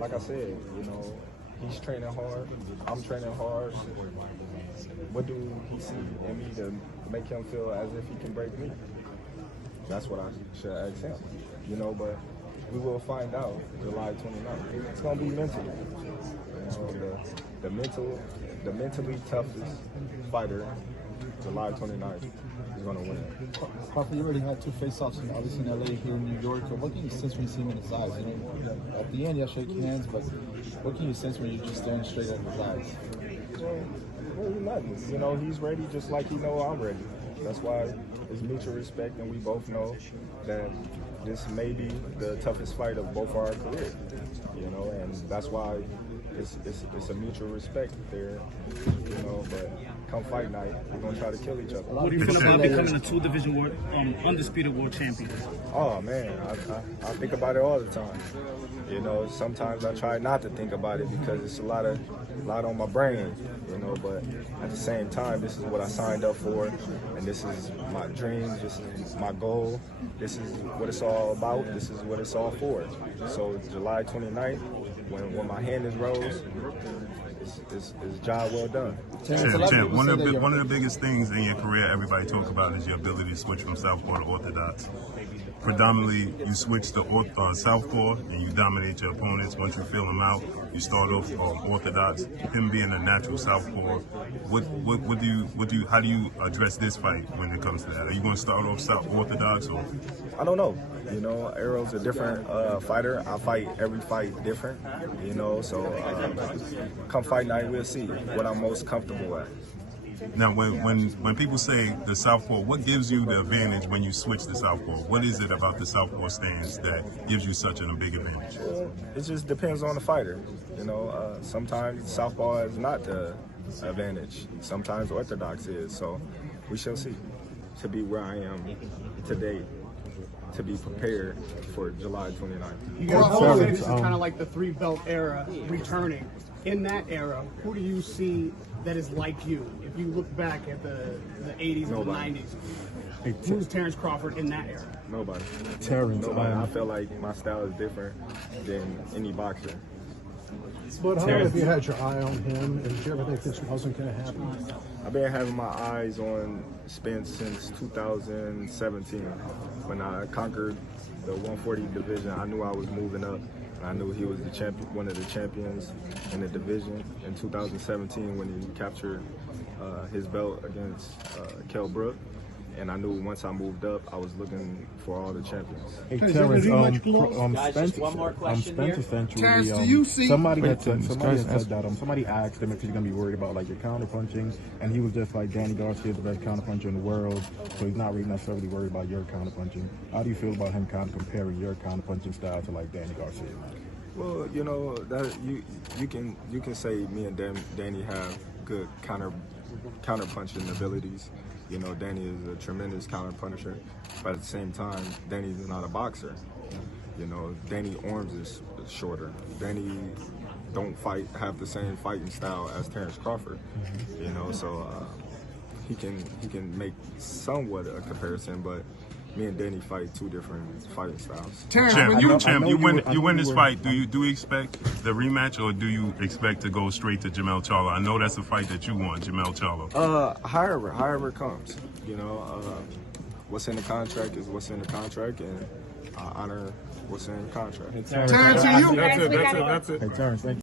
like I said, he's training hard. I'm training hard. What do he see in me to make him feel as if he can break me? That's what I should ask him, but we will find out July 29th. It's going to be mental. The mentally toughest fighter, July 29th, is going to win. Crawford, you already had 2 face-offs, obviously in LA, here in New York. What can you sense when you see him in his eyes? At the end, you shake hands, but what can you sense when you're just staring straight at his eyes? Well, nothing. He's ready just like he know I'm ready. That's why it's mutual respect, and we both know that this may be the toughest fight of both our careers. And that's why it's a mutual respect there. But come fight night, we're gonna try to kill each other. What do you feel about becoming a 2-division world, undisputed world champion? Oh man, I think about it all the time. Sometimes I try not to think about it because it's a lot on my brain. But at the same time, this is what I signed up for, and this is my dreams. This is my goal. This is what it's all about. This is what it's all for. So it's July 29th, when my hand is rose, it's job well done. Champ, one of the biggest things in your career everybody talk about is your ability to switch from southpaw to orthodox. Predominantly, you switch to southpaw and you dominate your opponents. Once you feel them out, you start off orthodox. Him being a natural southpaw, how do you address this fight when it comes to that? Are you going to start off orthodox or? I don't know. Arrow's a different fighter. I fight every fight different. So come fight night, we'll see what I'm most comfortable at. Now, when people say the southpaw, what gives you the advantage when you switch to southpaw? What is it about the southpaw stance that gives you such a big advantage? It just depends on the fighter. Sometimes southpaw is not the advantage. Sometimes orthodox is. So we shall see. To be where I am today, to be prepared for July 29th. You guys always say this is kind of like the 3-belt era returning. In that era, who do you see that is like you? If you look back at the 80s and the 90s, who's Terrence Crawford in that era? Nobody. Nobody. I feel like my style is different than any boxer. But how have you had your eye on him, and did you ever think this wasn't going to happen? I've been having my eyes on Spence since 2017. When I conquered the 140 division, I knew I was moving up. I knew he was the champion, one of the champions in the division. In 2017, when he captured his belt against Kell Brook, and I knew once I moved up, I was looking for all the champions. Hey, Terrence, Guys, one more question here. Terrence, do you see? Somebody said that somebody asked him if he's gonna be worried about your counter punching, and he was just like, Danny Garcia is the best counter puncher in the world, so he's not really necessarily worried about your counter punching. How do you feel about him kind of comparing your counter punching style to like Danny Garcia? Well, that you can say me and Danny have good counter punching abilities. Danny is a tremendous counter puncher, but at the same time, Danny's not a boxer. Danny arms is shorter. Danny don't have the same fighting style as Terrence Crawford. So he can make somewhat a comparison, but me and Danny fight 2 different fighting styles. Champ, you win this fight. Do you expect the rematch, or do you expect to go straight to Charlo? I know that's a fight that you want, Charlo. However it comes. What's in the contract is what's in the contract, and I honor what's in the contract. Hey, Terrence, That's it. Hey, Terrence, thank you.